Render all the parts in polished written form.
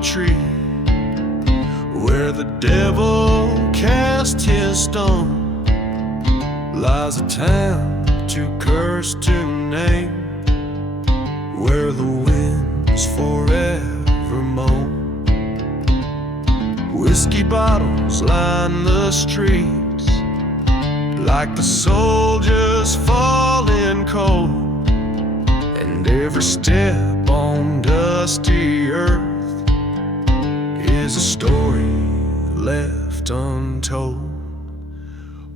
tree where the devil cast his stone lies a town too cursed to name, where the winds forever moan. Whiskey bottles line the streets like the soldiers falling cold, and every step on dusty earth is a story left untold.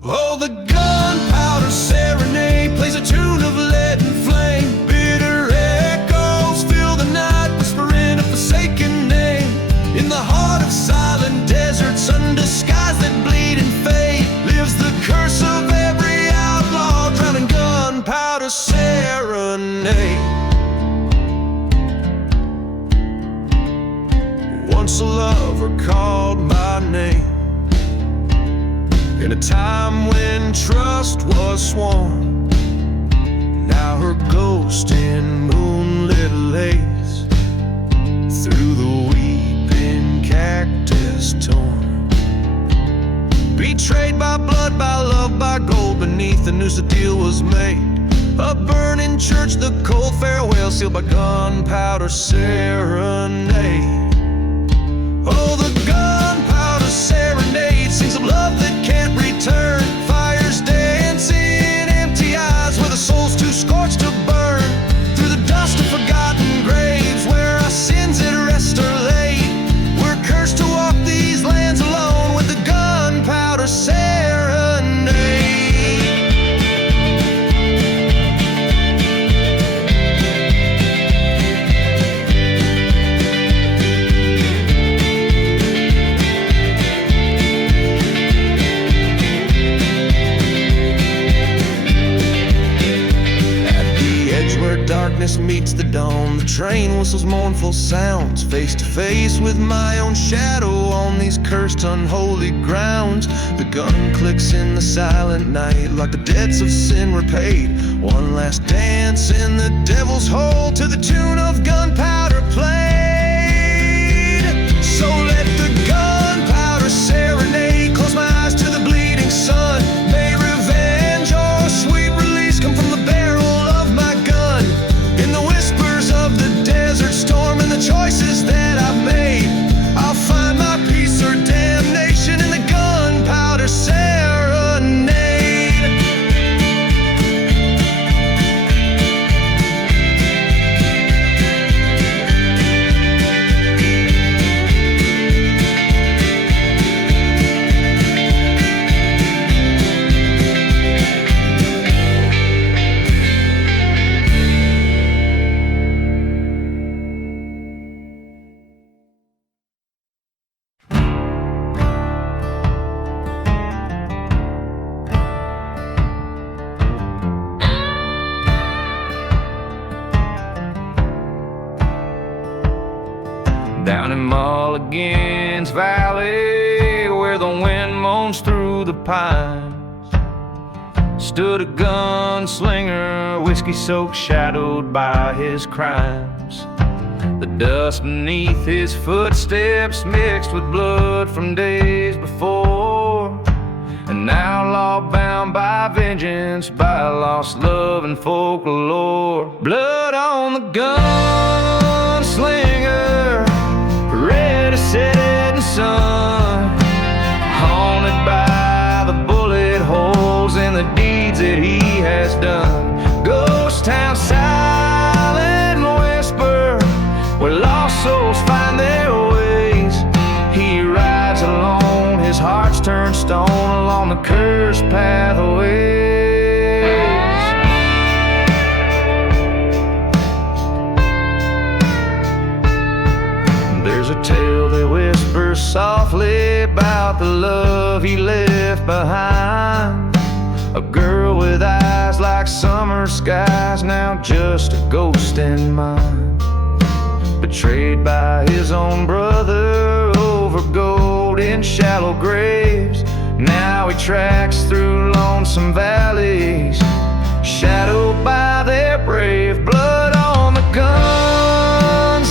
Oh, the gunpowder serenade plays a tune of lead and flame. Bitter echoes fill the night, whispering a forsaken name. In the heart of silent deserts, under skies that bleed and fade, lives the curse of every outlaw, drowning gunpowder serenade. Once a lover called my name, in a time when trust was sworn. Now her ghost in moonlit lays through the weeping cactus torn. Betrayed by blood, by love, by gold, beneath the noose the deal was made. A burning church, the cold farewell sealed by gunpowder serenade. Oh, the gunpowder serenade sings of love that can't return. Fires dance in empty eyes where the soul's too scorched to burn. Through the dust of forgotten graves where our sins at rest are laid, we're cursed to walk these lands alone with the gunpowder serenade. Darkness meets the dawn, the train whistles mournful sounds, face to face with my own shadow on these cursed unholy grounds. The gun clicks in the silent night like the debts of sin repaid. One last dance in the devil's hole to the tune of gunpowder played. So let the gunpowder serenade close my eyes to the bleeding sun. May revenge or sweet release come from the barrel of my gun. In the whispers of the desert storm and the choices that I've made, I'll find my peace or damnation in the gunpowder serenade. Down in Mulligan's Valley, where the wind moans through the pines, stood a gunslinger, whiskey-soaked, shadowed by his crimes. The dust beneath his footsteps mixed with blood from days before. An outlaw bound by vengeance, by lost love and folklore. Blood on the gunslinger, red as setting sun, haunted by the bullet holes in the deeds that he has done. Ghost town, silent whisper, where lost souls find their ways. He rides alone, his heart's turned stone along the cursed pathways. There's a tale that whispers softly about the love he left behind. A girl with eyes like summer skies, now just a ghost in mind. Betrayed by his own brother over gold in shallow graves. Now he tracks through lonesome valleys, shadowed by their brave. Blood on the gunslinger,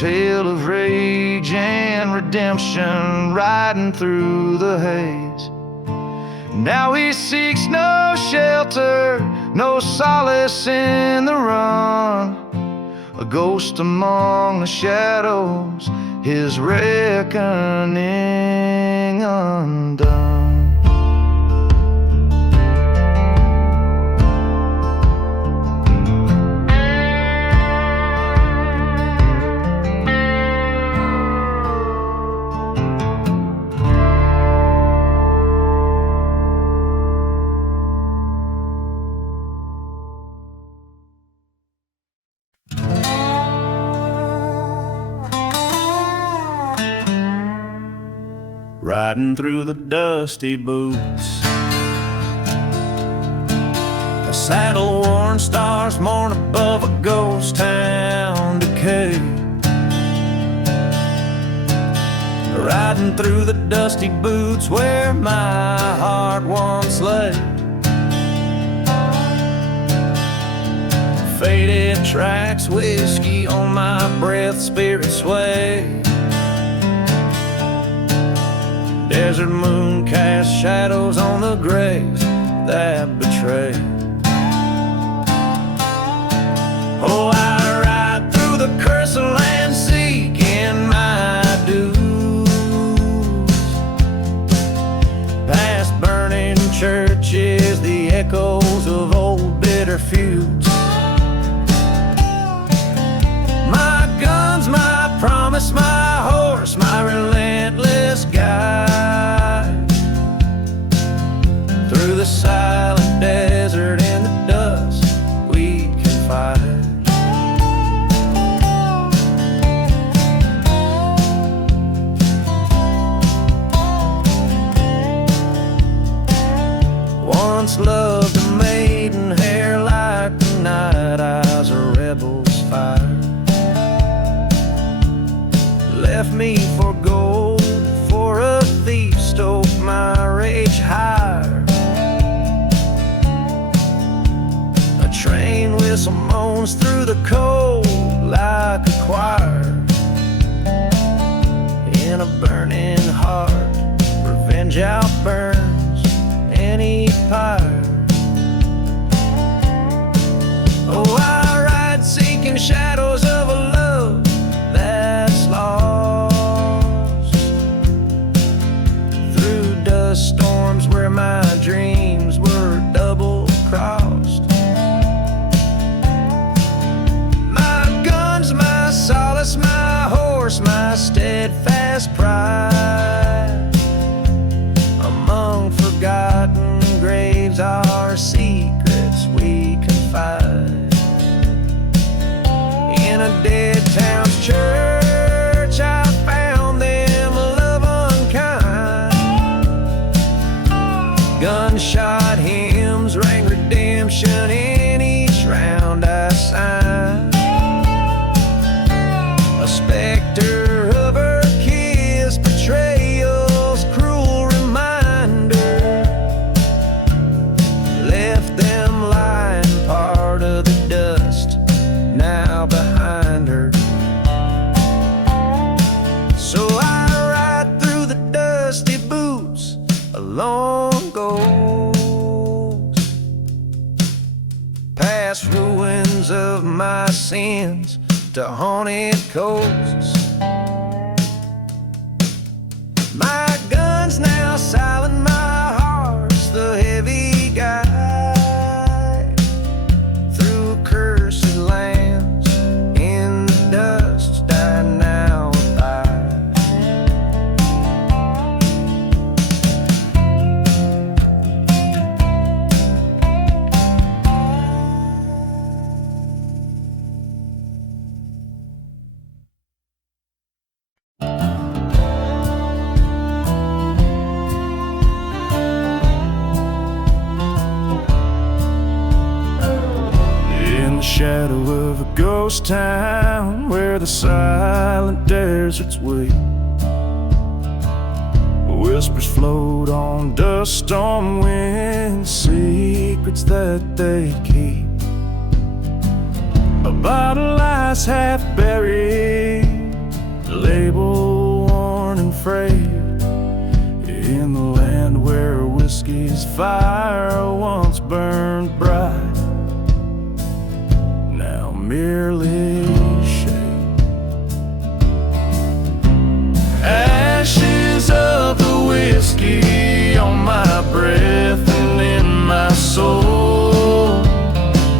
tale of rage and redemption riding through the haze. Now he seeks no shelter, no solace in the run. A ghost among the shadows, his reckoning undone. Riding through the dusty boots, the saddle-worn stars mourn above a ghost town decay. Riding through the dusty boots where my heart once lay. Faded tracks, whiskey on my breath, spirit sway. Desert moon casts shadows on the graves that betray. Oh, I ride through the cursed land seeking my dues, past burning churches, the echoes of old bitter feuds. My guns, my promise, my horse, my relentless guide. Through the silent desert and the dust we can fight. Once loved a maiden, hair like the night, eyes a rebel's fire. Left me for gold, for a thief, stoked my rage higher. A train whistle moans through the cold like a choir. In a burning heart, revenge outburns any pyre. Oh, I ride seeking shadows of a love that's lost, through dust storms where my dreams were double crossed. My guns, my solace, my horse, my steadfast pride. Among forgotten graves, our secrets we confide. In a dead town's church, I found them love unkind. Gunshot hymns rang redemption in each round I signed. A specter of her kiss, betrayal's cruel reminder, left them lying part of the dust now behind her. So I ride through the dusty boots along ghosts, past ruins of my sins to haunted coasts. My guns now silent, my heart's the heavy guide. Through cursed lands, in the dust I now abide. Shadow of a ghost town where the silent deserts wait. Whispers float on dust storm winds, secrets that they keep. A bottle lies half buried whiskey's fire once burned bright, now merely shade. Ashes of the whiskey on my breath and in my soul,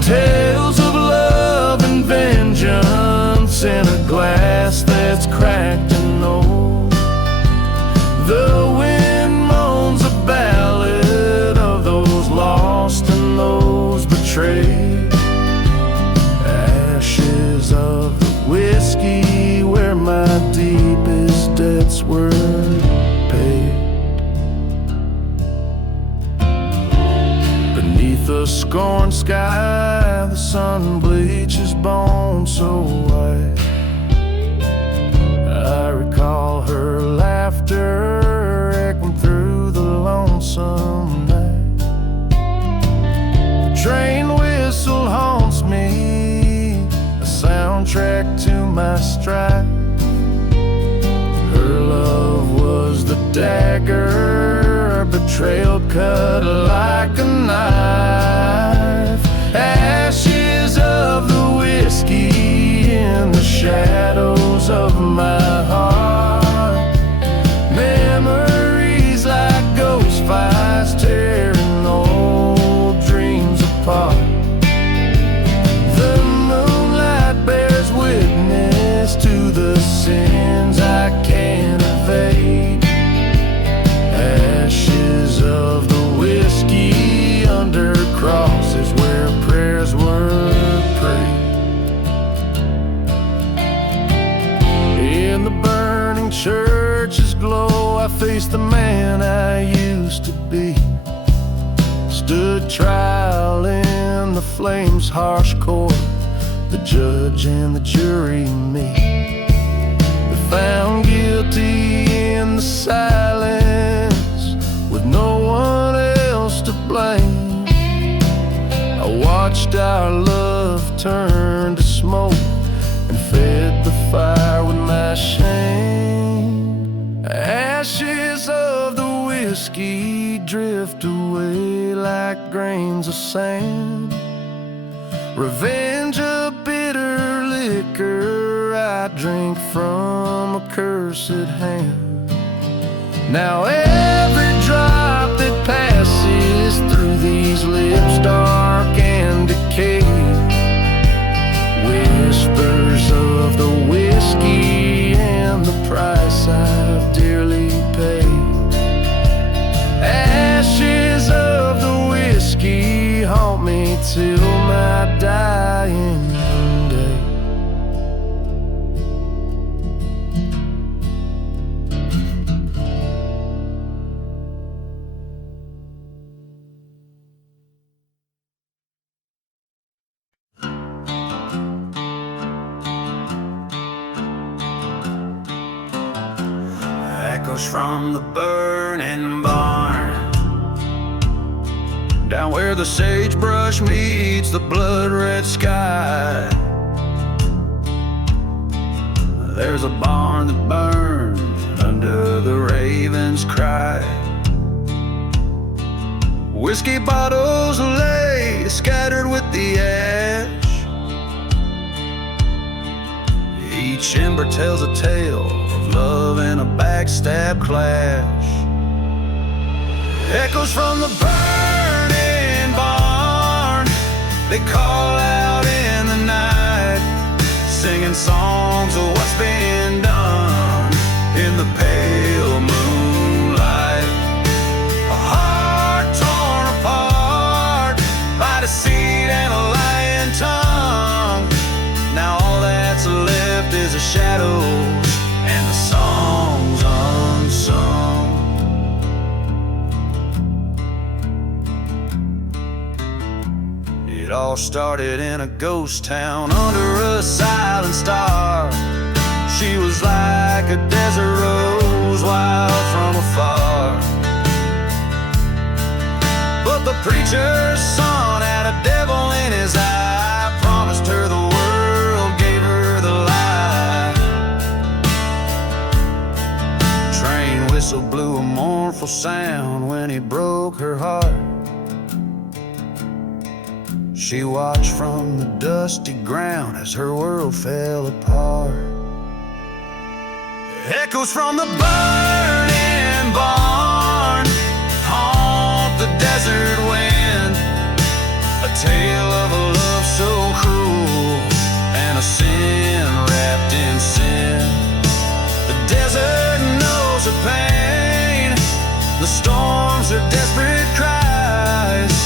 tales of love and vengeance in a glass that's cracked and old. The wind moans a ballad of those lost and those betrayed. Ashes of the whiskey where my deepest debts were paid. Beneath the scorned sky, the sun bleaches bones so white. I recall her laughter echoing through the lonesome night. The train whistle haunts me, a soundtrack to my stride. Her love was the dagger, betrayal cut like a knife. Ashes of the whiskey in the shadows of my heart. Memories like ghost fires tearing old dreams apart. The moonlight bears witness to the sins I can't evade. Ashes of the whiskey under crosses where prayers were prayed. In the burning church's glow, I faced the man I used to be. Stood trial in the flames' harsh court, the judge and the jury me. They found guilty in the silence with no one else to blame. I watched our love turn to smoke and fed the fire with my shame. Ashes of the whiskey drift away like grains of sand. Revenge a bitter liquor I drink from a cursed hand. Now every drop that passes through these lips dark and decayed, whispers of the whiskey and the price I've dearly paid. Ashes of the whiskey haunt me till my dying day. Echoes from the burning barn, down where the sagebrush meets the blood-red sky. There's a barn that burns under the raven's cry. Whiskey bottles lay scattered with the ash. Each ember tells a tale of love and a backstab clash. Echoes from the burning barn, they call out in the night, singing songs of what's been done in the pale moonlight. A heart torn apart by deceit and a lying tongue. Now all that's left is the shadows and the songs unsung. It all started in a ghost town under a silent star. She was like a desert rose wild from afar. But the preacher's son had a devil in his eye, promised her the world, gave her the lie. Train whistle blew a mournful sound when he broke broke her heart. She watched from the dusty ground as her world fell apart. Echoes from the burning barn haunt the desert wind, a tale of a love so cruel and a sin wrapped in sin. The desert knows her pain, the storms are desperate cries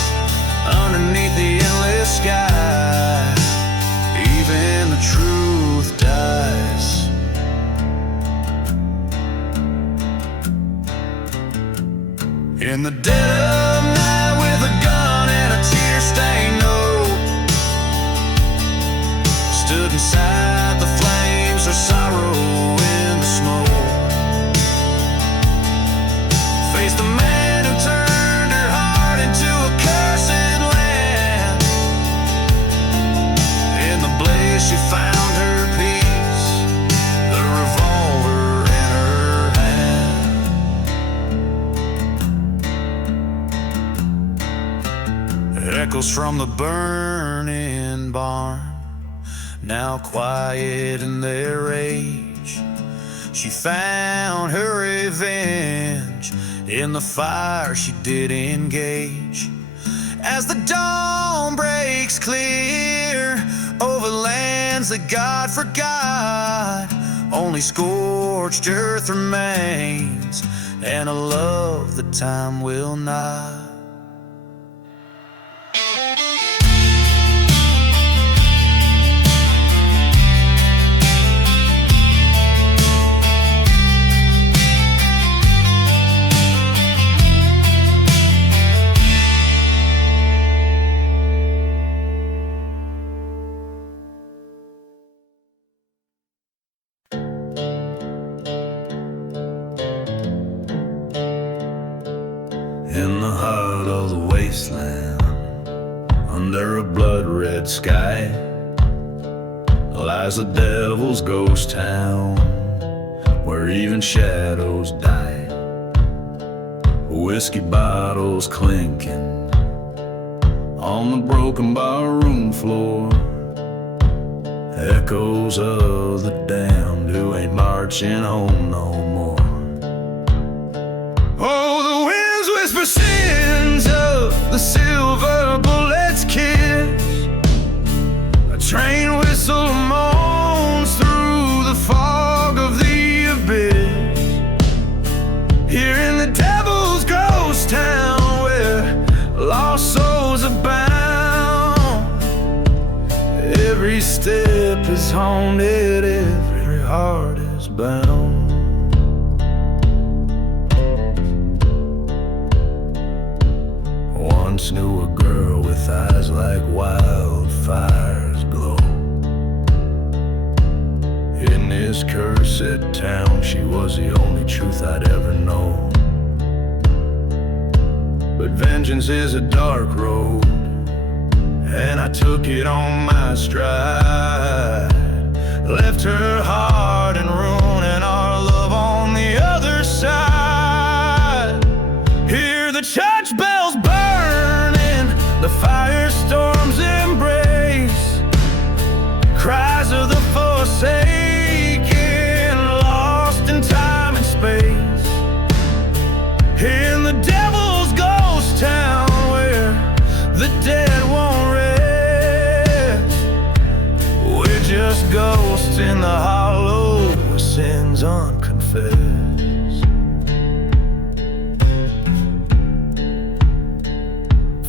underneath the endless sky. Even the truth dies. In the dead of night, with a gun and a tear-stained note, stood inside the flames, her sorrow in the smoke. Faced the man who turned her heart into a cursed land. In the blaze she found her peace, the revolver in her hand. Echoes from the burning barn, now quiet in their rage. She found her revenge in the fire she did engage. As the dawn breaks clear over lands that God forgot, only scorched earth remains and a love that time will not. In the heart of the wasteland, under a blood-red sky, lies the devil's ghost town, where even shadows die. Whiskey bottles clinking on the broken barroom floor, echoes of the damned who ain't marching home no more. Oh, the winds whisper sins of the silver bullet's kiss. A train whistle moans through the fog of the abyss. Here in the devil's ghost town, where lost souls abound, every step is haunted, every heart is bound. Once knew a girl with eyes like wildfires glow. In this cursed town, she was the only truth I'd ever know. But vengeance is a dark road, and I took it on my stride. Left her heart in ruin and our love on the other side. Hear the church bells burning, the firestorm's embrace, cries of the forsaken, lost in time and space. In the devil's ghost town, where the dead won't rest, we're just ghosts in the hollow with sins unconfessed.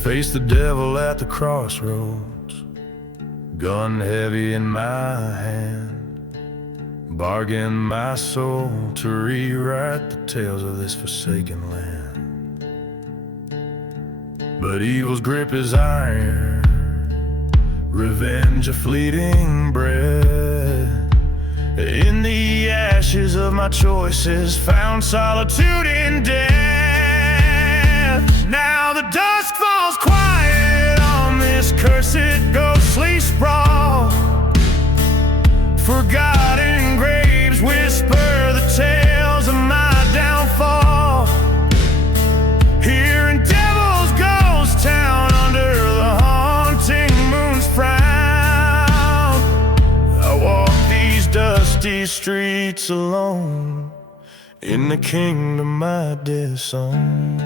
Face the devil at the crossroads, gun heavy in my hand, bargain my soul to rewrite the tales of this forsaken land. But evil's grip is iron, revenge a fleeting breath. In the ashes of my choices, found solitude in death. Now the dusk falls quiet on this cursed ghostly sprawl. Forgotten graves whisper the tales of my downfall. Here in death these streets alone, in the kingdom I disown.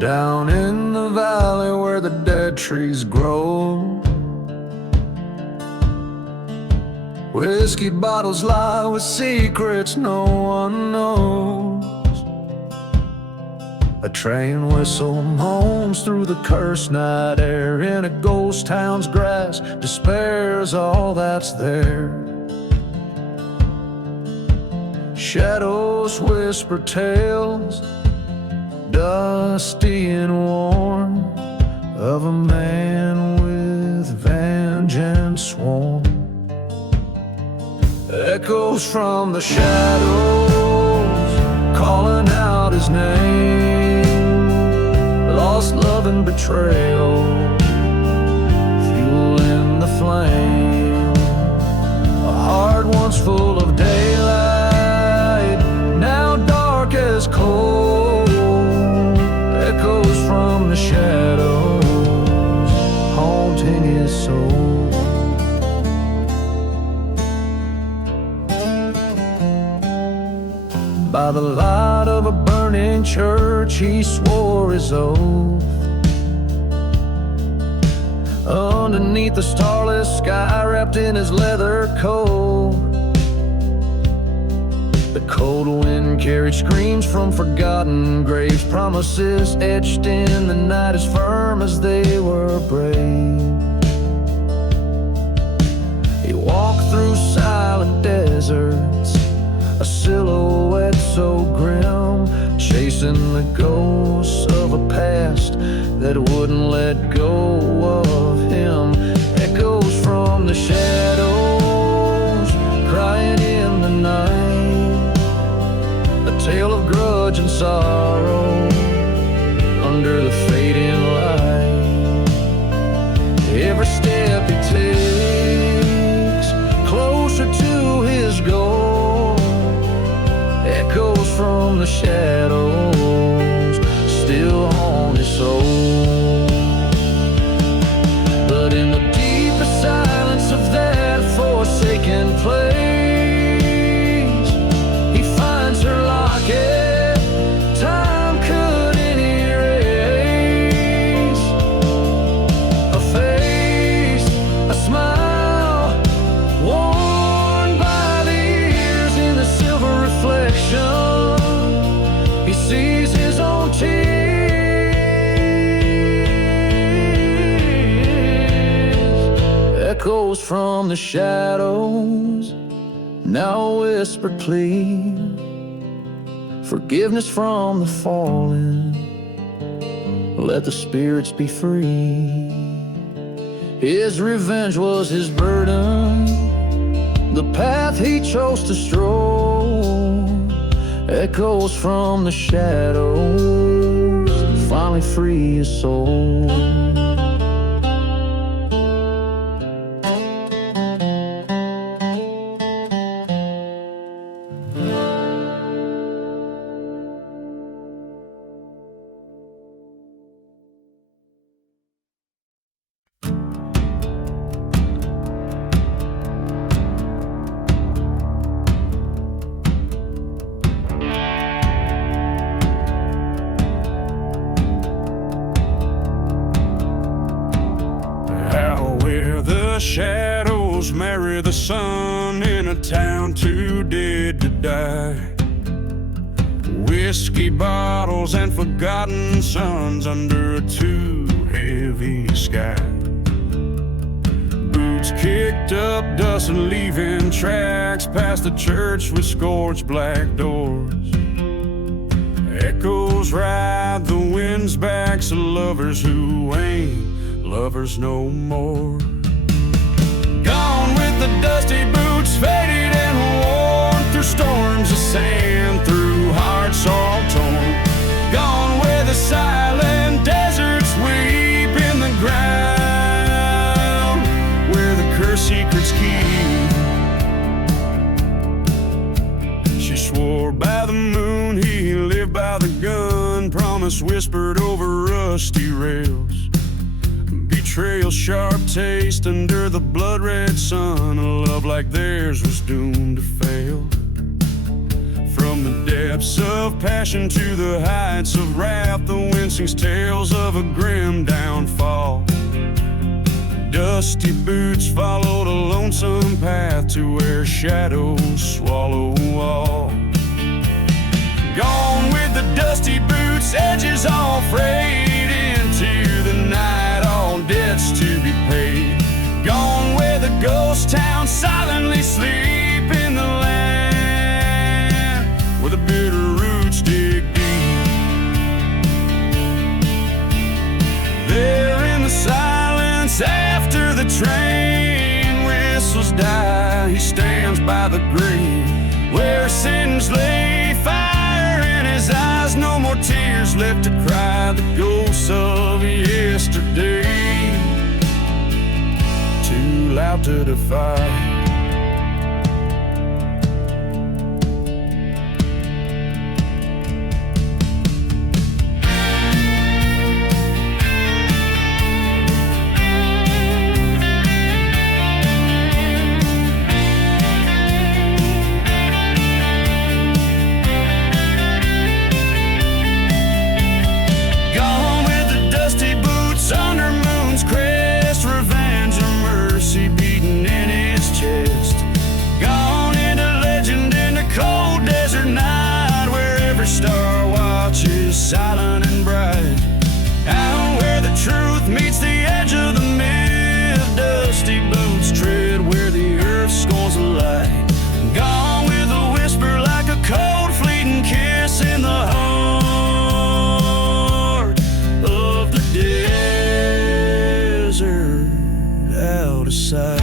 Down in the valley where the dead trees grow, whiskey bottles lie with secrets no one knows. A train whistle moans through the cursed night air. In a ghost town's grass, despair's all that's there. Shadows whisper tales, dusty and warm, of a man with vengeance sworn. Echoes from the shadows, calling out his name. Lost love and betrayal, fueling the flame. A heart once full of daylight, now dark as coal. Echoes from the shadows, haunting his soul. By the light of a burning church, he swore his oath. Underneath the starless sky, wrapped in his leather coat, the cold wind carried screams from forgotten graves, promises etched in the night as firm as they were brave. He walked through silent deserts, a silhouette so grim, chasing the ghosts of a past that wouldn't let go of him. Echoes from the shadows, crying in the night, a tale of grudge and sorrow under the fading light. Every step he takes closer to his goal. Echoes from the shadows still haunt his soul. But in the deepest silence of that forsaken place, he finds her locket time couldn't erase. A face, a smile, worn by the years. In the silver reflection, he sees his own tears. Echoes from the shadows, now a whispered plea. Forgiveness from the fallen, let the spirits be free. His revenge was his burden, the path he chose to stroll. Echoes from the shadows, finally free his soul. Shadows marry the sun in a town too dead to die. Whiskey bottles and forgotten sons under a too heavy sky. Boots kicked up dust and leaving tracks past the church with scorched black doors. Echoes ride the wind's backs of lovers who ain't lovers no more. Gone with the dusty boots, faded and worn, through storms of sand, through hearts so secrets keep. She swore by the moon, he lived by the gun. Promise whispered over rusty rails. Betrayal, sharp taste under the blood-red sun. A love like theirs was doomed to fail. From the depths of passion to the heights of wrath, the wind sings tales of a grim downfall. Dusty boots followed a lonesome path to where shadows swallow all. Gone with the dusty boots, edges all frayed. Into the night, all debts to be paid. Gone where the ghost town silently sleep in the land where the bitter roots dig deep. There in the silence after the train whistles die, he stands by the grave where sins lay, fire in his eyes, no more tears left to cry. The ghosts of yesterday, too loud to defy. Silent and bright, out where the truth meets the edge of the myth. Dusty boots tread where the earth scorns the light. Gone with a whisper like a cold fleeting kiss in the heart of the desert, out of sight.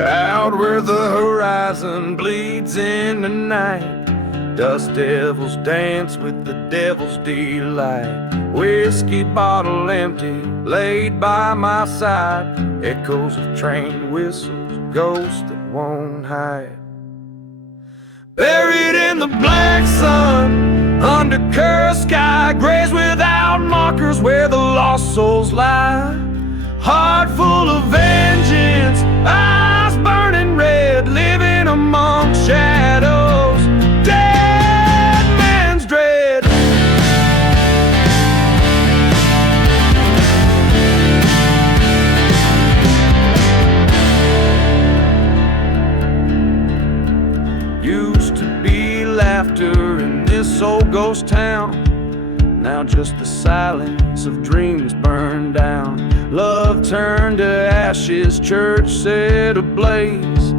Out where the horizon bleeds in the night, dust devils dance with the devil's delight. Whiskey bottle empty, laid by my side. Echoes of train whistles, ghosts that won't hide. Buried in the black sun, under cursed sky, graves without markers where the lost souls lie. Heart full of vengeance, eyes burning red, living among shadows, dead man's dread. Used to be laughter in this old ghost town, now just the silence of dreams burned down. Love turned to ashes, church set ablaze.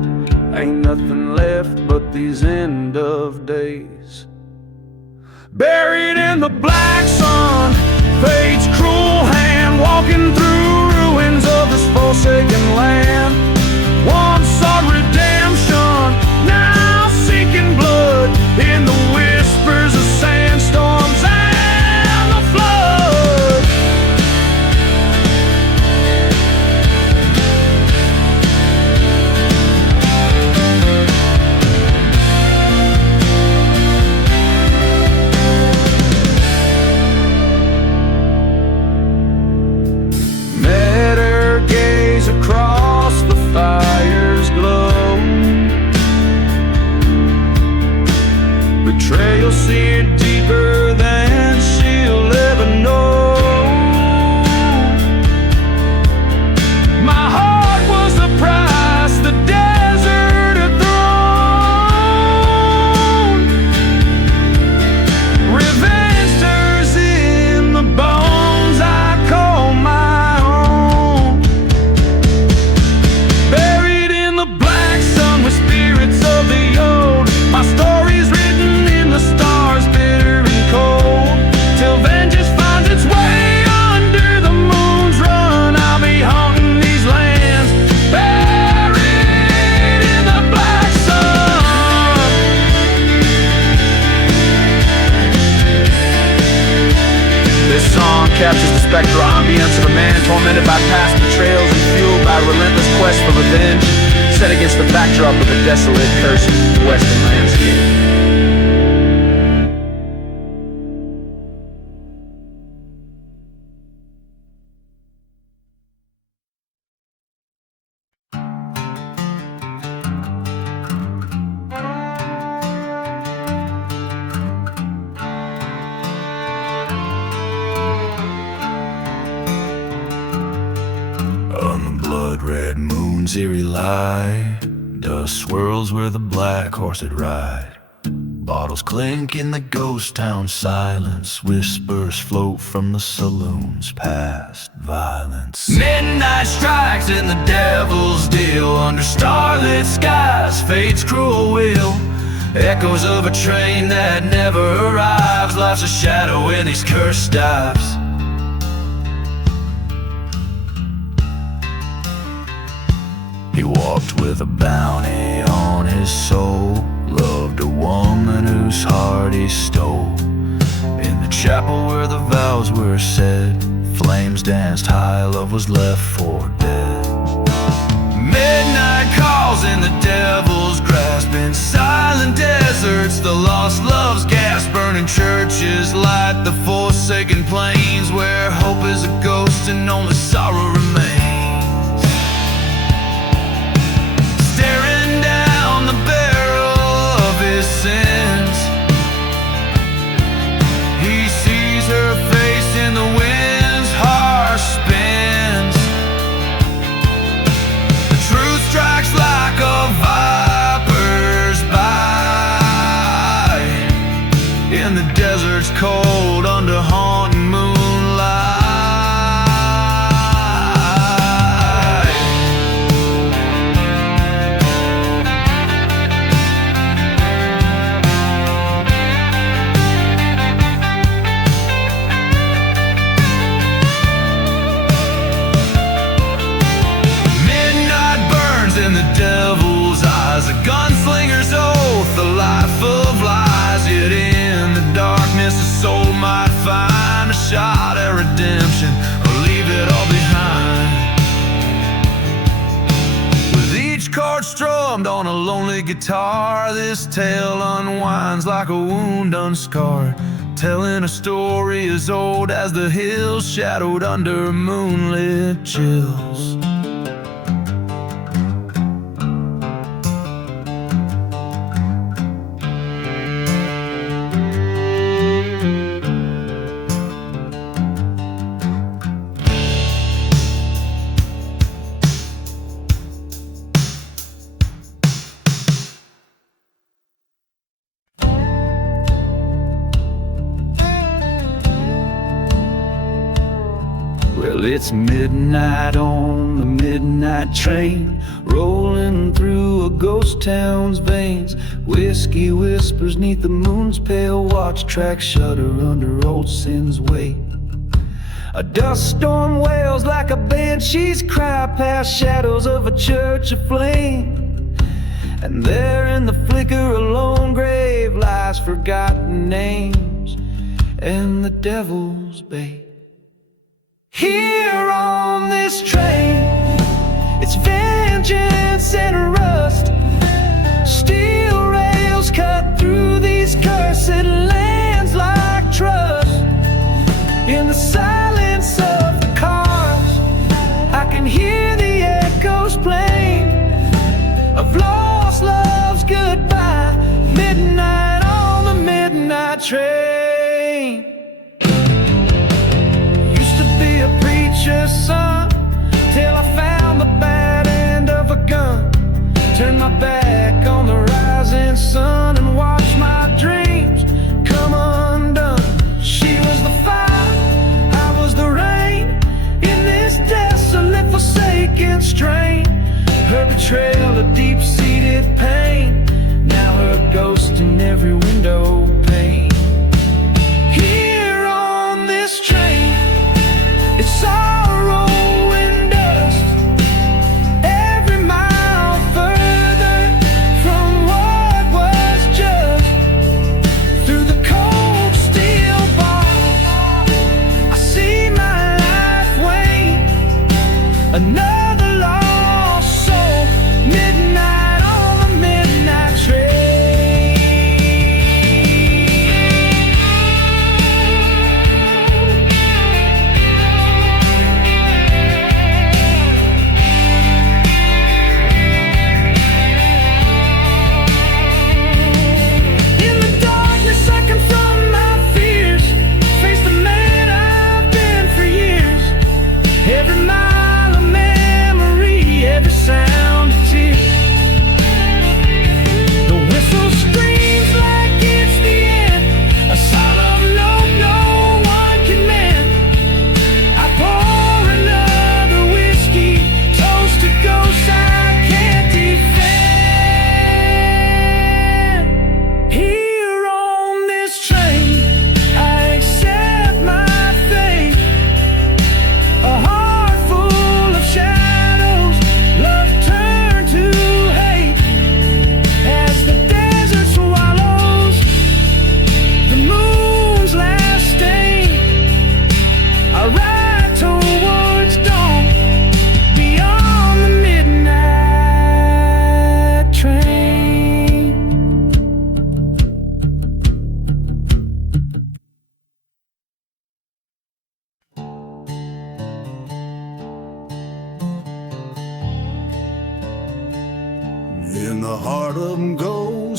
Ain't nothing left but these end of days. Buried in the black sun, fate's cruel hand, walking through ruins of this forsaken land. Once sought redemption, now seeking blood in the whispers of sandstorms and the flood. Met her gaze across the fire's glow. Betrayal seared deeper than she'll ever know. My heart was the price the desert had thrown. Revenge stirs in the bones I call my own. Buried in the black sun with spirits of the old, my story's spectral ambience of a man tormented by past betrayals and fueled by a relentless quest for revenge, set against the backdrop of a desolate, cursed western landscape. Blood-red moon's eerie light, dust swirls where the black horse had ride. Bottles clink in the ghost town silence, whispers float from the saloons past violence. Midnight strikes in the devil's deal, under starlit skies, fate's cruel wheel. Echoes of a train that never arrives, life's a shadow in these cursed dives. He walked with a bounty on his soul, loved a woman whose heart he stole. In the chapel where the vows were said, flames danced high, love was left for dead. Midnight calls in the devil's grasp, in silent deserts the lost love's gasp. Burning churches light the forsaken plains, where hope is a ghost and only sorrow remains. Staring down the barrel of his sins, he sees her face in the wind's harsh spins. The truth strikes like a viper's bite in the desert's cold under haunting moonlight. Devil's eyes, a gunslinger's oath, the life of lies. Yet in the darkness a soul might find a shot at redemption, or leave it all behind. With each chord strummed on a lonely guitar, this tale unwinds like a wound unscarred, telling a story as old as the hills, shadowed under moonlit chills. Well, it's midnight on the midnight train, rolling through a ghost town's veins. Whiskey whispers neath the moon's pale watch, tracks shudder under old sin's weight. A dust storm wails like a banshee's cry past shadows of a church aflame. And there in the flicker a lone grave lies forgotten names and the devil's bait. Here on this train, it's vengeance and rust. Steel rails cut through these cursed lands like trust. In the silence of the cars, I can hear the echoes plain of lost love's goodbye. Midnight on the midnight train. Son, till I found the bad end of a gun. Turned my back on the rising sun and watched my dreams come undone. She was the fire, I was the rain, in this desolate forsaken strain. Her betrayal, a deep-seated pain, now her ghost in every window pane. Here on this train, it's sorrow and dust. Every mile further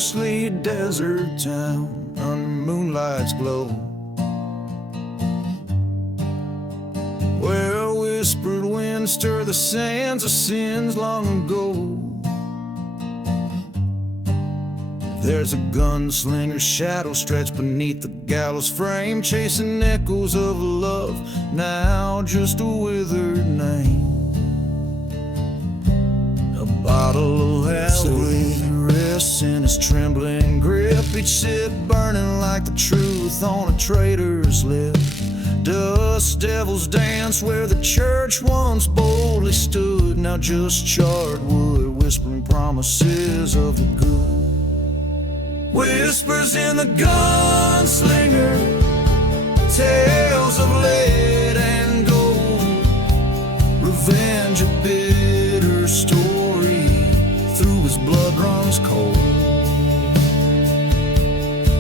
ghostly desert town under moonlight's glow, where a whispered wind stir the sands of sins long ago. There's a gunslinger's shadow stretched beneath the gallows frame, chasing echoes of love, now just a withered name. A bottle of Halloween rests in his trembling grip, each sip burning like the truth on a traitor's lip. Dust devils dance where the church once boldly stood, now just charred wood, whispering promises of the good. Whispers in the gunslinger, tales of lead and gold, revenge a bitter story, through his blood runs cold.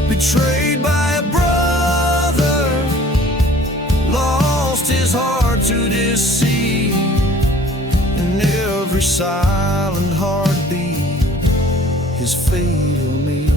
Betrayed by a brother, lost his heart to deceive, in every silent heartbeat, his fatal me.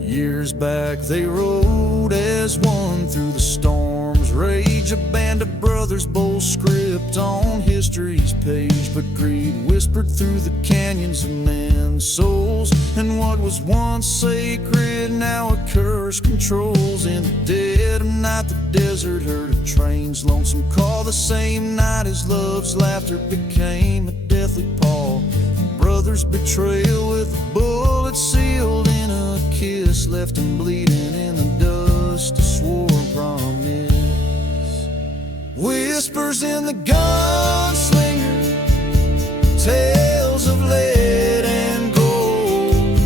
Years back they rode as one through the storm's rage, a band of brothers, bold script on history's page. But greed whispered through the canyons of men's souls, and what was once sacred now a curse controls. In the dead of night the desert heard a train's lonesome call, the same night his love's laughter became a deathly pall. Brother's betrayal with a bullet sealed in a kiss, left him bleeding in the dust, a sworn promise. Whispers in the gunslinger, tales of lead and gold,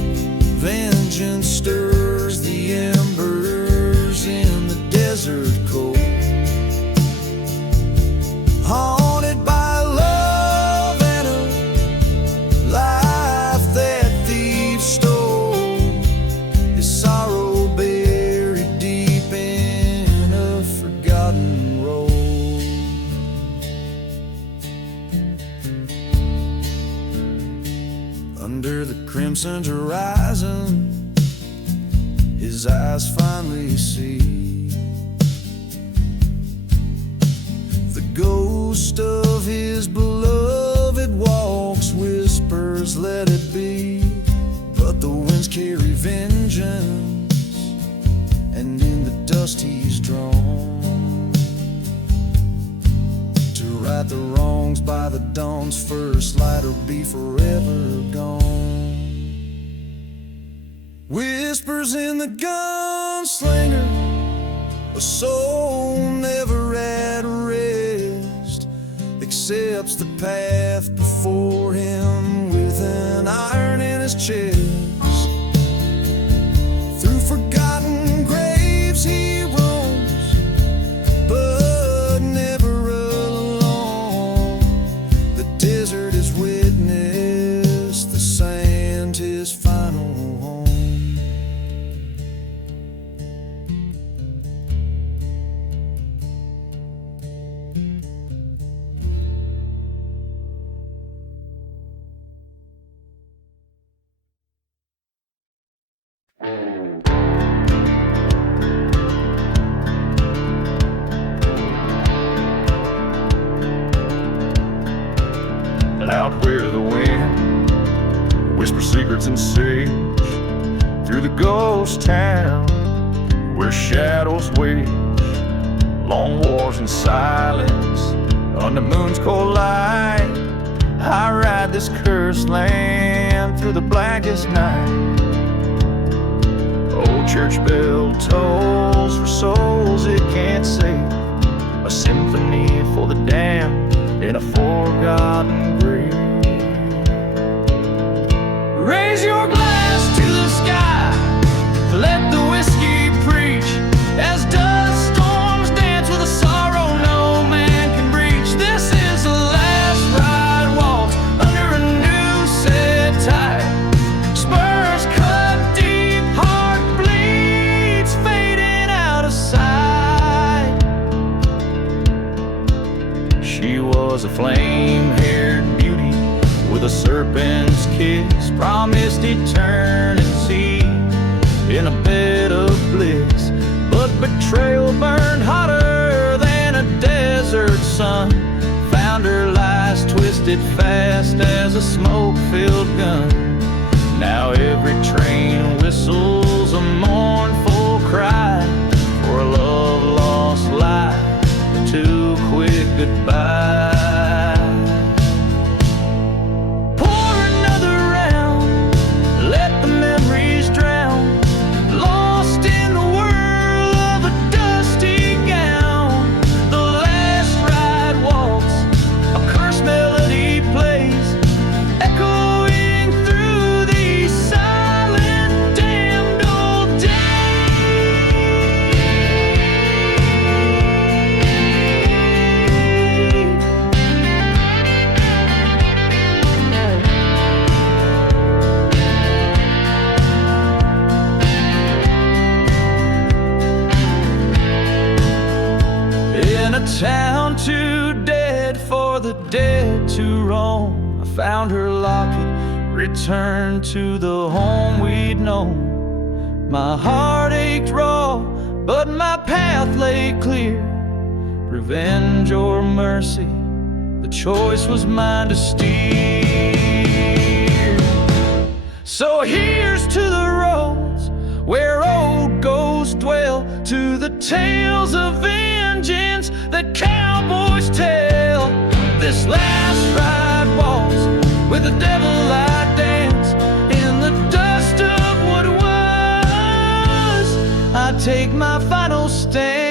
vengeance stirs the embers in the desert cold. Haunted by love and a life that thieves stole, his sorrow buried deep in a forgotten road. Under the crimsoned horizon, his eyes finally see the ghost of his beloved walks, whispers let it be. But the winds carry vengeance, and in the dust he's drawn to right the wrongs by the dawn's first light, or be forever gone. Whispers in the gunslinger, a soul never at rest, accepts the path before him with an iron in his chest. Through forgotten graves he roams, but never alone. The desert has witnessed the sand his final home. Out where the wind whispers secrets and sage, through the ghost town where shadows wage, long wars in silence on the moon's cold light. I ride this cursed land through the blackest night. Old church bell tolls for souls it can't save, a symphony for the damned in a forgotten grave. Raise your glass to the sky, let the whiskey preach, as dust storms dance with a sorrow no man can breach. This is the last ride waltz under a new set tide. Spurs cut deep, heart bleeds, fading out of sight. She was a flame the serpent's kiss promised eternity in a bed of bliss. But betrayal burned hotter than a desert sun, found her lies twisted fast as a smoke-filled gun. Now every train whistles a mournful cry for a love lost life, a too quick goodbye. Pour another round, let the memories drown, lost in the whirl of a dusty gown. The last ride waltz, a cursed melody plays, echoing through these silent, damned old days. In a town too dead for the dead to roam, I found her locket, returned to the home we'd known. My heart ached raw, but my path lay clear. Revenge or mercy, the choice was mine to steer. So here's to the roads where old ghosts dwell, to the tales of vengeance that cowboys tell. This last ride waltz with the devil I dance, in the dust of what was, I take my final stand.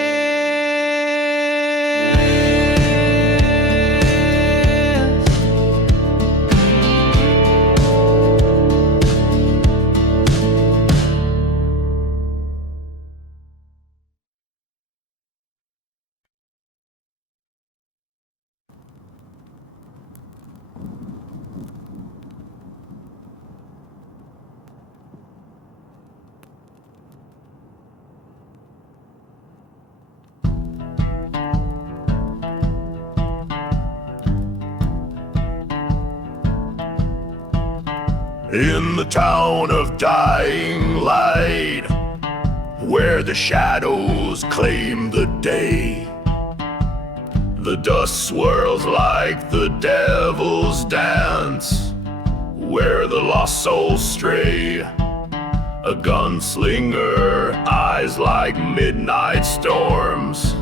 In the town of dying light, where the shadows claim the day, the dust swirls like the devil's dance, where the lost souls stray. A gunslinger, eyes like midnight storms,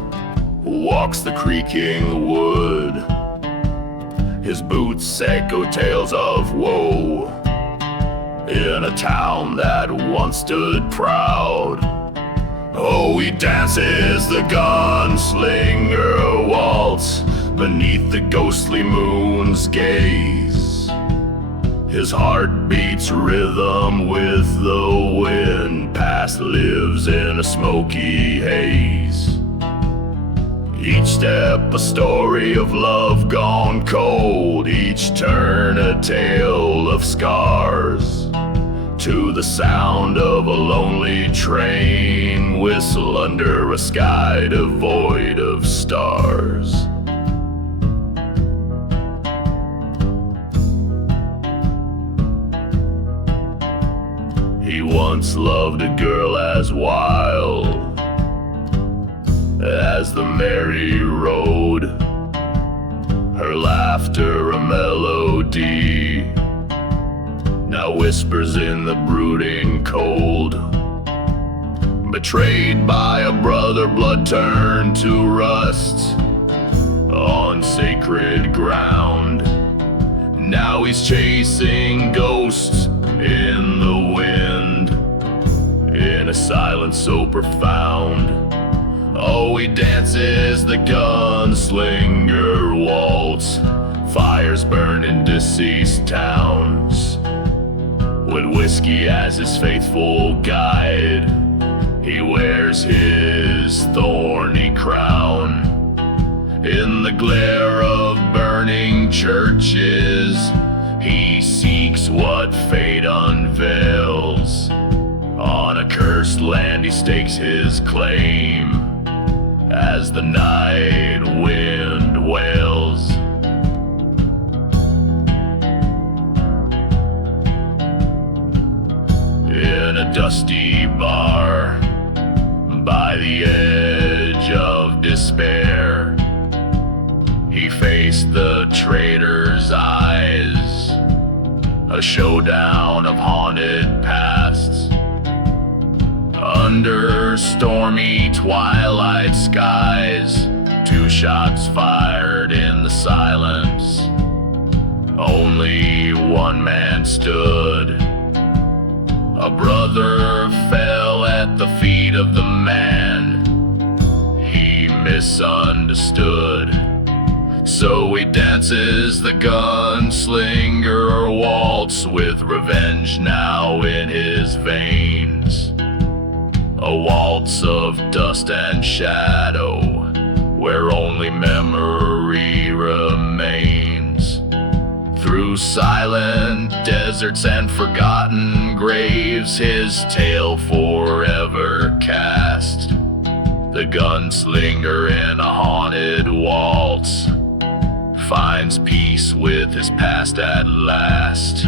walks the creaking wood. His boots echo tales of woe in a town that once stood proud. Oh, he dances the gunslinger waltz beneath the ghostly moon's gaze. His heart beats rhythm with the wind, past lives in a smoky haze. Each step a story of love gone cold, each turn a tale of scars. To the sound of a lonely train whistle under a sky devoid of stars. He once loved a girl as wild as the merry road, her laughter a melody, now whispers in the brooding cold. Betrayed by a brother, blood turned to rust on sacred ground. Now he's chasing ghosts in the wind, in a silence so profound. Oh, he dances the gunslinger waltz, fires burn in deceased towns. With whiskey as his faithful guide, he wears his thorny crown. In the glare of burning churches, he seeks what fate unveils. On a cursed land he stakes his claim, as the night wind wails. dusty bar by the edge of despair. He faced the traitor's eyes, a showdown of haunted pasts. Under stormy twilight skies, 2 shots fired in the silence. Only one man stood. A brother fell at the feet of the man he misunderstood. So he dances the gunslinger waltz with revenge now in his veins. A waltz of dust and shadow where only memory remains. Through silent deserts and forgotten graves, his tale forever cast. The gunslinger in a haunted waltz finds peace with his past at last.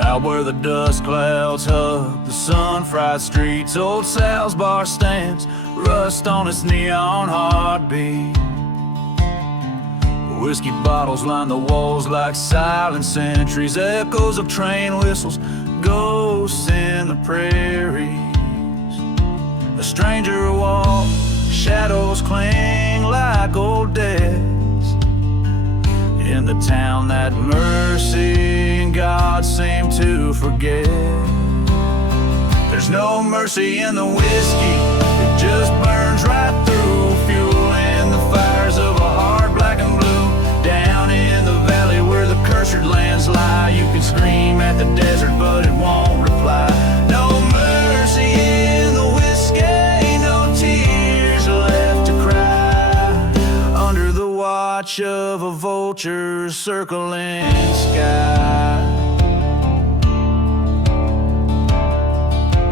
Out where the dust clouds hug the sun-fried streets, old Sal's bar stands, rust on its neon heartbeat. Whiskey bottles line the walls like silent sentries, echoes of train whistles, ghosts in the prairies. A stranger walks, shadows cling like old debts in the town that mercy and God seem to forget. There's no mercy in the whiskey, it just burns right through, fueling the fires of a heart black and blue. Down in the valley where the cursed lands lie, you can scream at the desert but it won't reply. No mercy in the whiskey, no tears left to cry, under the watch of a vulture circling sky.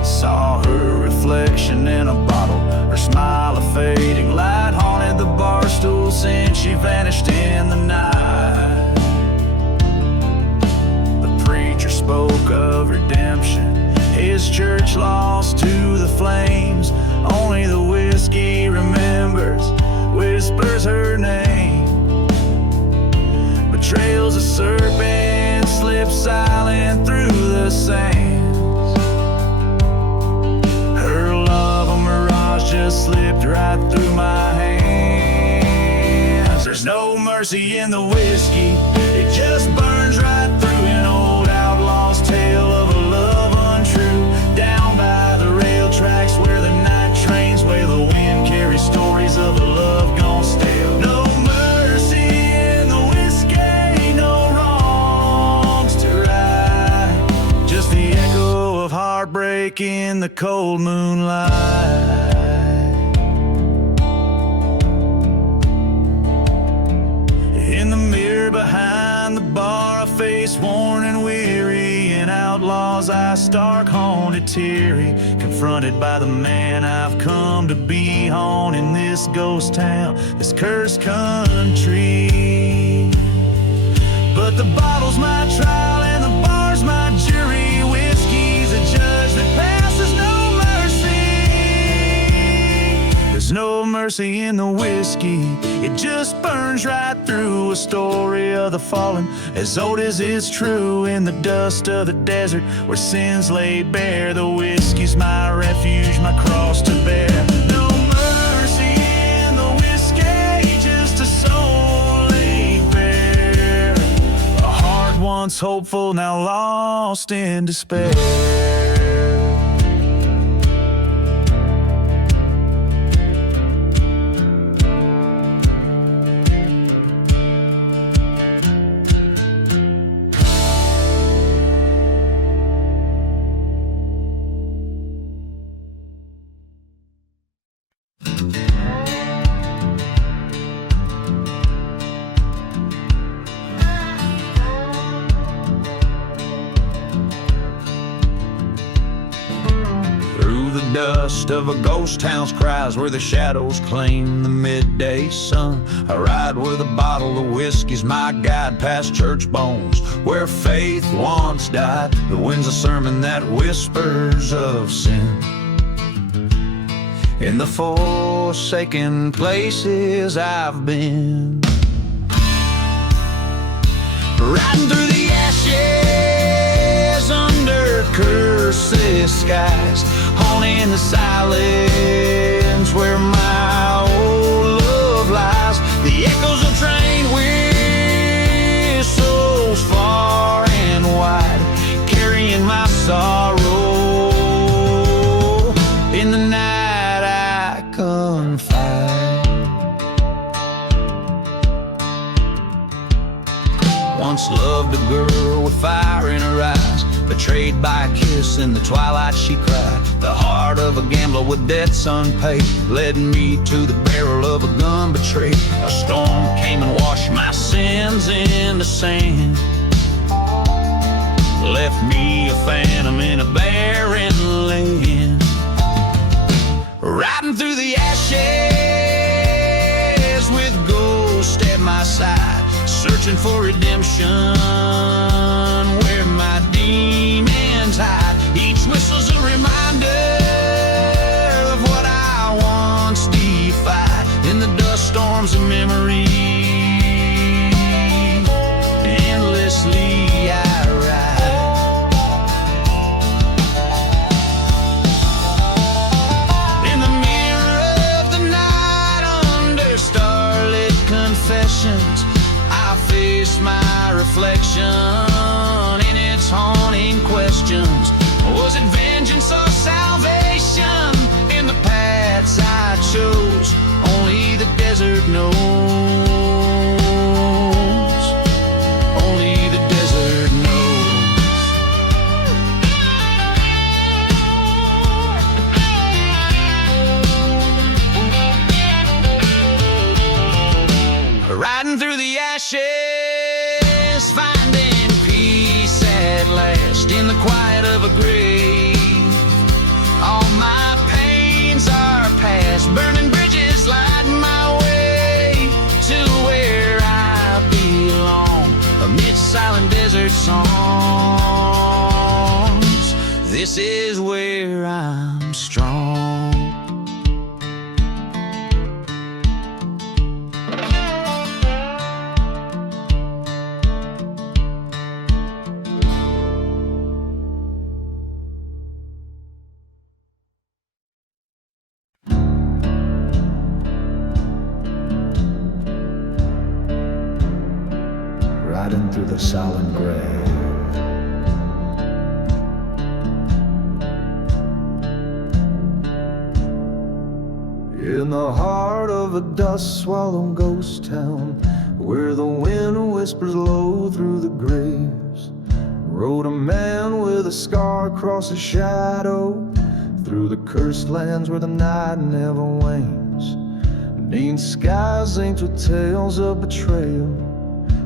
Saw her reflection in a bottle, her smile a fading light haunted the bar stool since she vanished in the night. The preacher spoke of redemption, his church lost to the flames. Only the whiskey remembers, whispers her name. But trails of serpents slip silent through the sands. Her love, a mirage, just slipped right through my hands. There's no mercy in the whiskey, it just burns right through. An old outlaw's tale of a love untrue. Down by the rail tracks where the night trains wail, the wind carries stories of a love gone stale. No mercy in the whiskey, no wrongs to right, just the echo of heartbreak in the cold moonlight. In the mirror behind the bar, a face worn and weary, an outlaw's eyes stark, haunted, teary, confronted by the man I've come to be haunting this ghost town, this cursed country. But the bottle's my trial and the bar's my jury. Whiskey's a judge that passes no mercy. There's no mercy in the whiskey, it just burns right through. A story of the fallen, as old as it's true. In the dust of the desert where sins lay bare, the whiskey's my refuge, my cross to bear. No mercy in the whiskey, just a soul laid bare. A heart once once hopeful, now lost in despair. Dust of a ghost town's cries where the shadows claim the midday sun. I ride with a bottle of whiskey's my guide past church bones where faith once died. The wind's a sermon that whispers of sin. In the forsaken places I've been, riding through the ashes under curseless skies, haunting the silence where my old love lies. The echoes of train whistles far and wide, carrying my sorrow. In the night I confide. Once loved a girl with fire in her eyes, betrayed by a kiss in the twilight she cried. The heart of a gambler with debts unpaid led me to the barrel of a gun betrayed. A storm came and washed my sins into sand, left me a phantom in a barren land. Riding through the ashes with ghosts at my side, searching for redemption where my demons hide. Each whistle's a reminder of what I once defied. In the dust storms of memory, endlessly I ride. In the mirror of the night, under starlit confessions, I face my reflection in its haunting questions. Was it vengeance or salvation in the paths I chose? Only the desert knows. Only the desert knows. Riding through the ashes, finding peace at last in the quiet of a grave. All my pains are past, burning bridges lighting my way to where I belong, amidst silent desert songs. This is where I'm strong. Riding through the silent grave, in the heart of a dust-swallowed ghost town, where the wind whispers low through the graves, rode a man with a scar across his shadow, through the cursed lands where the night never wanes, beneath skies inked with tales of betrayal.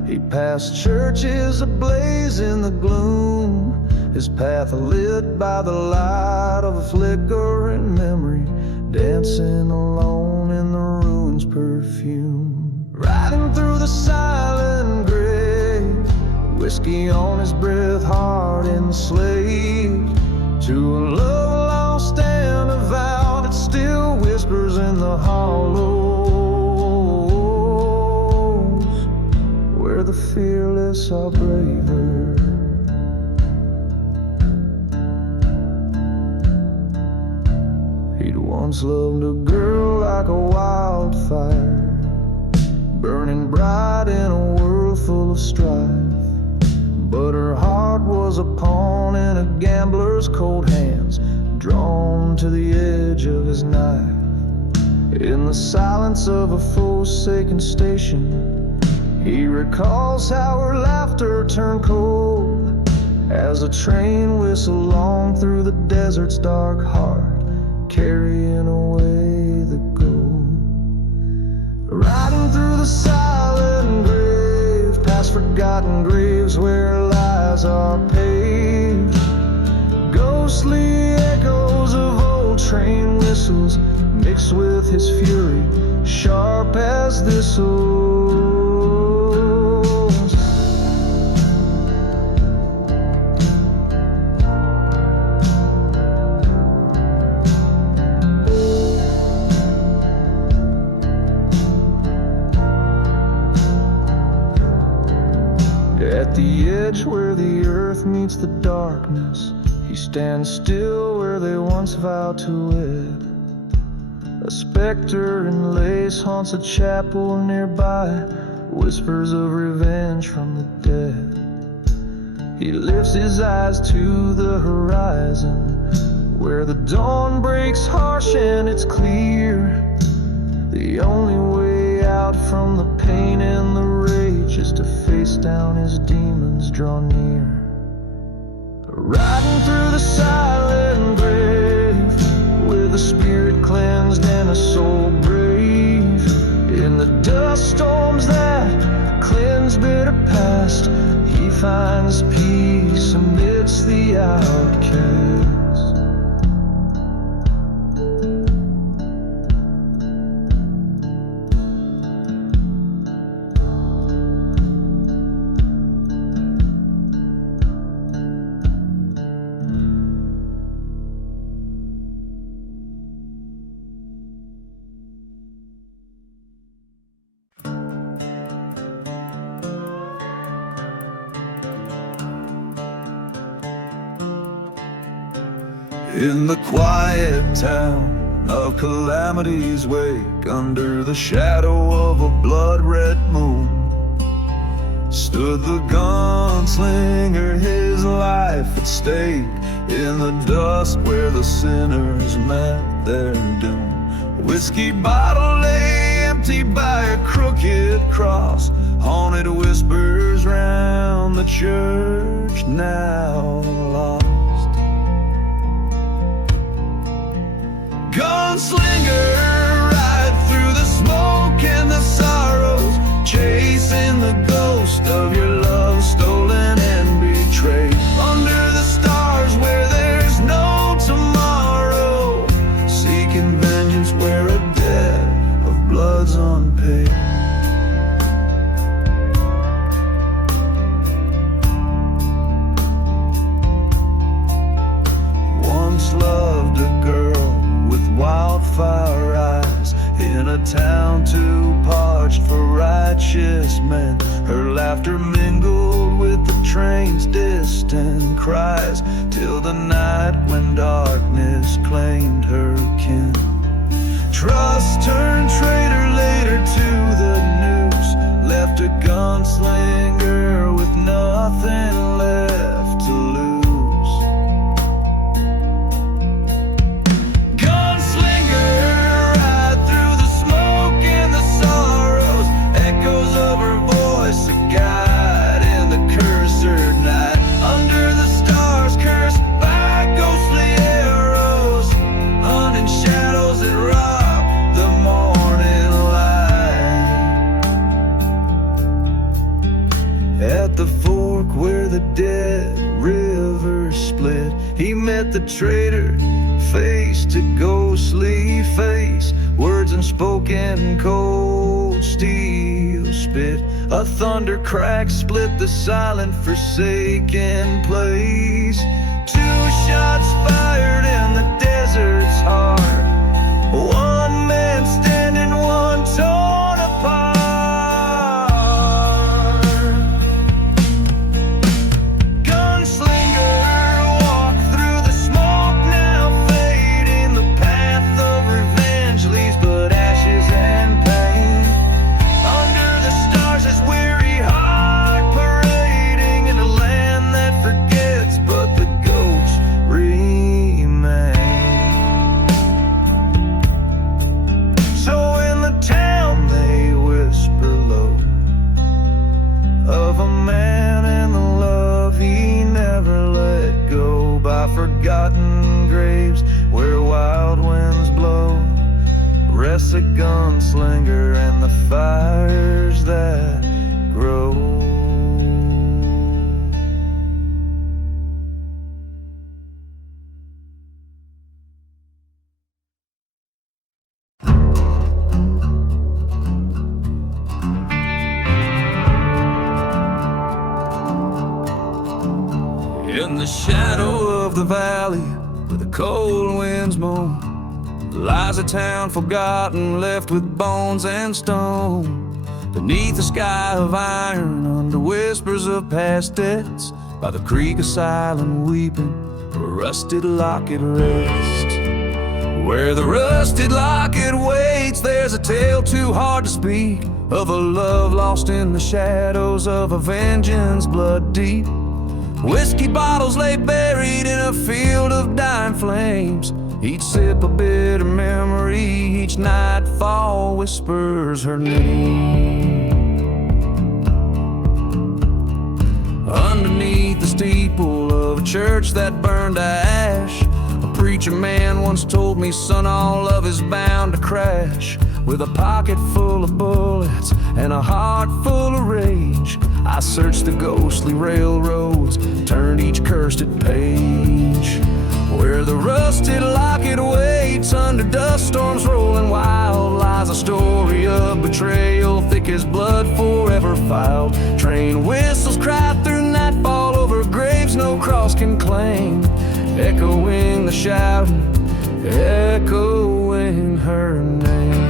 He passed churches ablaze in the gloom, his path lit by the light of a flickering memory, dancing alone in the ruins' perfume. Riding through the silent grave, whiskey on his breath, heart enslaved to a love lost and a vow that still whispers in the hollows, where the fearless are braver. He'd once loved a girl like a wildfire, burning bright in a world full of strife. but her heart was a pawn in a gambler's cold hands, drawn to the edge of his knife. In the silence of a forsaken station, he recalls how her laughter turned cold as a train whistled long through the desert's dark heart, carrying away the gold. Riding through the silent grave, past forgotten graves where lies are paved, ghostly echoes of old train whistles mixed with his fury, sharp as thistles. At the edge where the earth meets the darkness, he stands still where they once vowed to wed. A specter in lace haunts a chapel nearby, whispers of revenge from the dead. He lifts his eyes to the horizon, where the dawn breaks harsh and it's clear. The only way out from the pain and the rage is to face down his demons draw near. Riding through the silent grave, with a spirit cleansed and a soul brave, in the dust storms that cleanse bitter past, he finds peace amidst the outcast. In the quiet town of Calamity's wake, under the shadow of a blood-red moon, stood the gunslinger, his life at stake, in the dust where the sinners met their doom. Whiskey bottle lay empty by a crooked cross, haunted whispers round the church now lost. Gunslinger, ride through the smoke and the sorrows, chasing the ghost of your love stolen and betrayed. Under the stars where there's no tomorrow, seeking vengeance where a debt of blood's unpaid. Once loved a girl with wildfire eyes, in a town too parched for righteous men. Her laughter mingled with the train's distant cries, till the night when darkness claimed her kin. Trust turned traitor later to the noose, left a gunslinger with nothing left to lose. The traitor, face to ghostly face, words unspoken, cold steel spit. A thunder crack split the silent forsaken place. Two shots fired in the desert's heart, one man standing, one torn apart. Land be never let go by forgotten graves where wild winds blow. Rests a gunslinger and the fires that grow. In the shadow of the valley where the cold winds moan lies a town forgotten, left with bones and stone. Beneath a sky of iron, under whispers of past debts, by the creek a silent weeping, a rusted locket rests. Where the rusted locket waits, there's a tale too hard to speak, of a love lost in the shadows of a vengeance blood deep. Whiskey bottles lay buried in a field of dying flames, each sip a bitter memory, each nightfall whispers her name. Underneath the steeple of a church that burned to ash, a preacher man once told me, son, all love is bound to crash. With a pocket full of bullets and a heart full of rage, I searched the ghostly railroads, turned each cursed page. Where the rusted locket waits under dust storms rolling wild, lies a story of betrayal, thick as blood forever filed. Train whistles cry through nightfall over graves no cross can claim, echoing the shouting, echoing her name.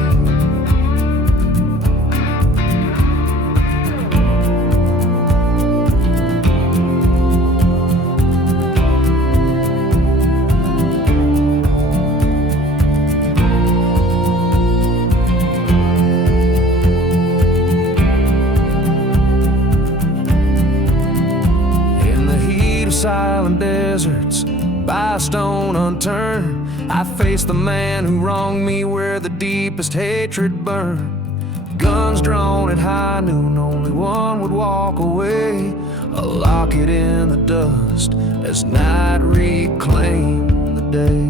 Silent deserts, by a stone unturned, I faced the man who wronged me where the deepest hatred burned. Guns drawn at high noon, only one would walk away, a locket in the dust as night reclaimed the day.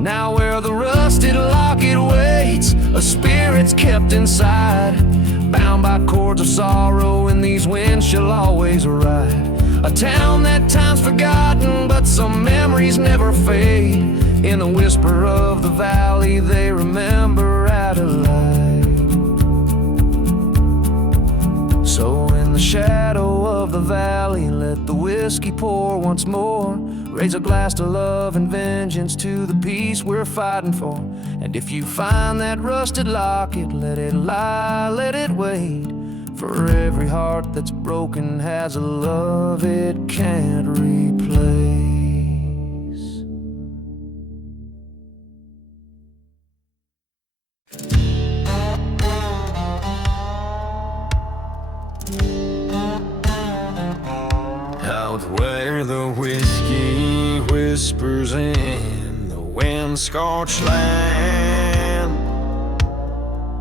Now where the rusted locket waits, a spirit's kept inside, bound by cords of sorrow, and these winds shall always ride. A town that time's forgotten, but some memories never fade. In the whisper of the valley, they remember Adelaide. So in the shadow of the valley, let the whiskey pour once more. Raise a glass to love and vengeance, to the peace we're fighting for. And if you find that rusted locket, let it lie, let it wait. For every heart that's broken has a love it can't replace. Out where the whiskey whispers in the wind-scorched land,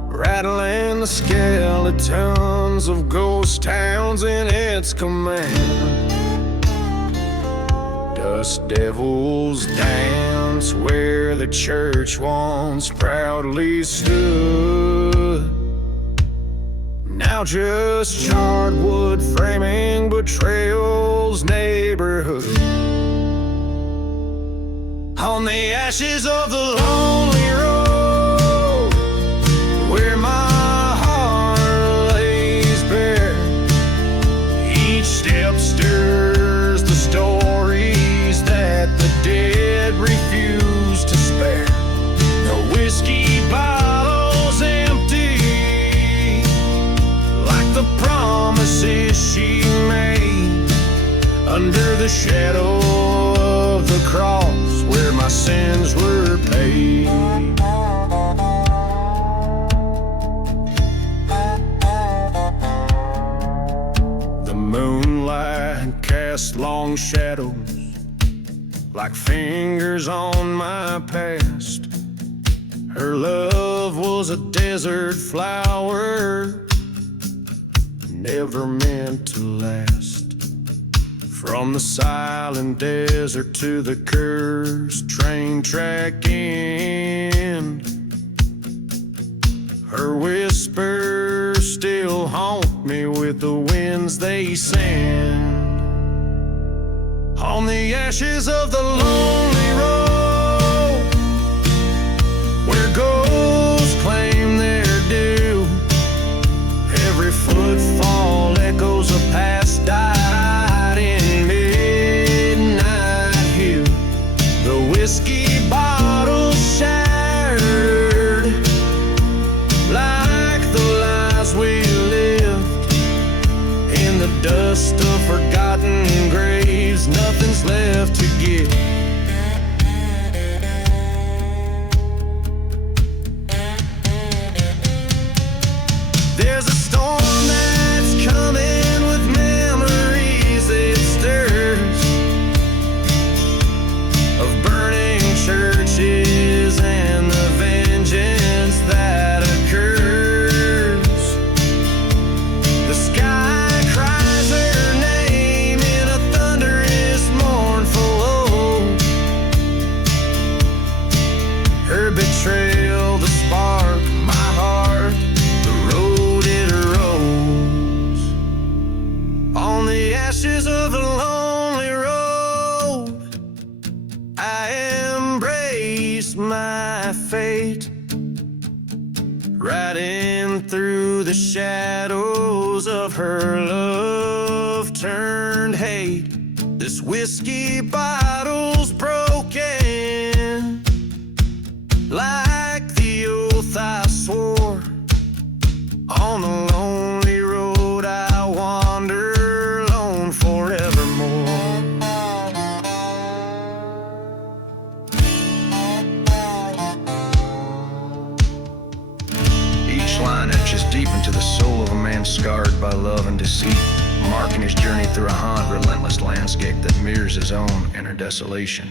rattling the skeletons of ghost towns in its command. Dust devils dance where the church once proudly stood. Now just charred wood framing betrayal's neighborhood. On the ashes of the lonely road, where my heart lays bare, each step stirs the stories that the dead refuse to spare. The whiskey bottle's empty, like the promises she made, under the shadow of the cross where my sins were paid. The moonlight cast long shadows like fingers on my past. Her love was a desert flower, never meant to last. From the silent desert to the cursed train track end, her whispers still haunt me with the winds they send. On the ashes of the lonely road, where ghosts claim their due, every footfall echoes a past died in midnight hue. The whiskey bottles shattered like the lives we lived. In the dust of forgotten graves, nothing's left to give. There's a storm that's coming with memories it stirs, of burning churches and the vengeance that occurs. The sky cries her name in a thunderous mournful ode. Her betrayal, the spark, my heart, the road it arose. On the ashes of a lonely road, I embrace my fate, riding through the shadows of her love turned hate. This whiskey bottle's broken, like the oath I swore. On the lonely road I wander alone forevermore. Each line etches deep into the soul of a man scarred by love and deceit, marking his journey through a haunt, relentless landscape that mirrors his own inner desolation.